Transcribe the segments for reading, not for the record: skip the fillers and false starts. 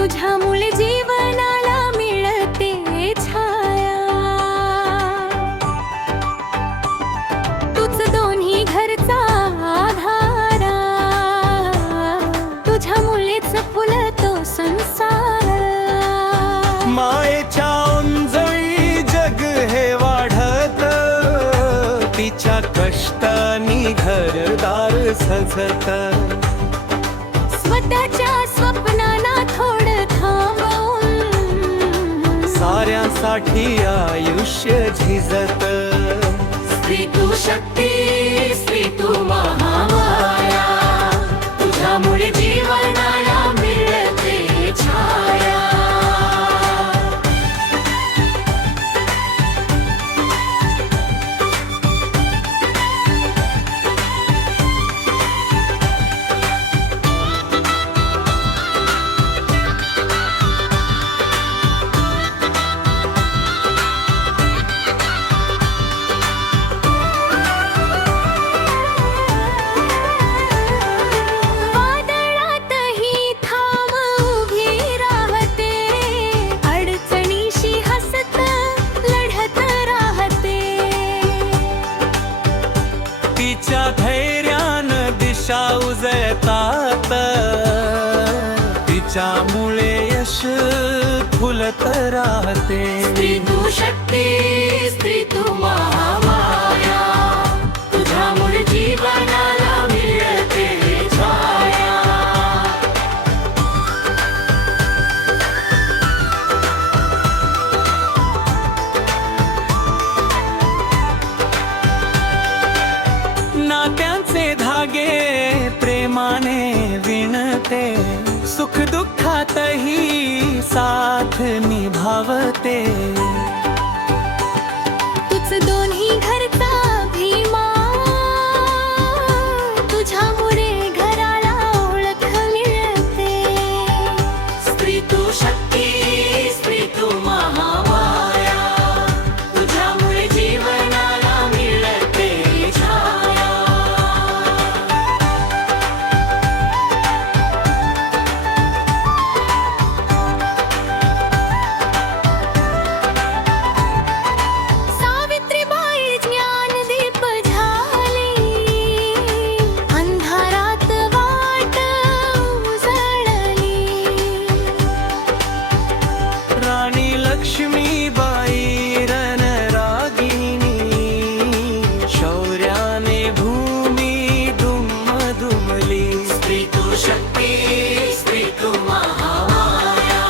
तुझ्यामुळे जीवनाला मिळते छाया, तूच दोन्ही घरचा आधारा, तुझ्यामुळेच फुलतो संसार। मायेच्या उंजळी जग हे वाढत, तिच्या कष्टानी घरदार सजत। स्वतःच्या स्वप्नांना थोडं थांबवून, साऱ्यांसाठी आयुष्य झिजत। स्त्री तू शक्ती, स्त्री तू महामाया, तुझ्यामुळे जीवनाला मिळते छाया। तिच्या धैर्यानं दिशा उजळतात, तिच्यामुळे यश फुलत राहते। स्त्री तू शक्ती, स्त्री तू महामाया, तुझ्यामुळे जीवनाला मिळते छाया। नात्यांचे धागे प्रेमाने विणते, सुख दुःखातही साथ निभावते। तुझ दोन्ही घरचा भीमा, तुझ्यामुळे घराला ओळख मिळते। स्त्री तू शक्ती, स्त्री तू महामाया, तुझ्यामुळे जीवनाला मिळते छाया। सावित्रीबाई ज्ञानदीप झाली, अंधारात वाट उजळली। राणी लक्ष्मीबाई रणरागिणी, शौर्याने भूमी दुमदुमली। स्त्री तू शक्ती, स्त्री तू महामाया,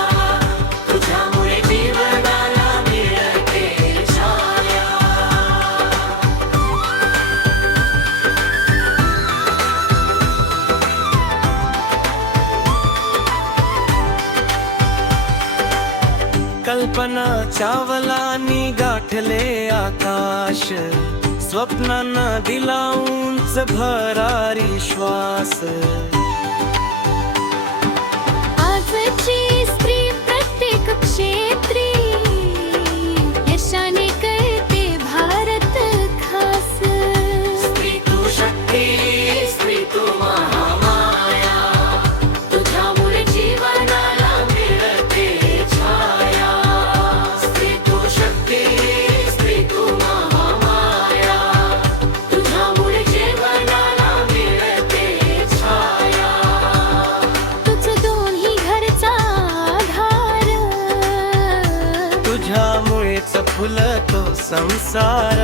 तुझ्यामुळे जीवनाला मिळते छाया। कल्पना चावलानी गाठले आकाश, स्वप्नांना दिला उंच भरारी श्वास। आजची स्त्री प्रत्येक क्षेत्री, यशाने करते भारत खास। स्त्री तू शक्ती, स्त्री तू महामाया, तुझ्यामुळे जीवनाला मिळते छाया। स्त्री तू शक्ती, स्त्री तू महामाया, तुझ्यामुळे जीवनाला मिळते छाया। तुझ दोन्ही घरचा आधार, तुझ्यामुळेच फुलतो संसार।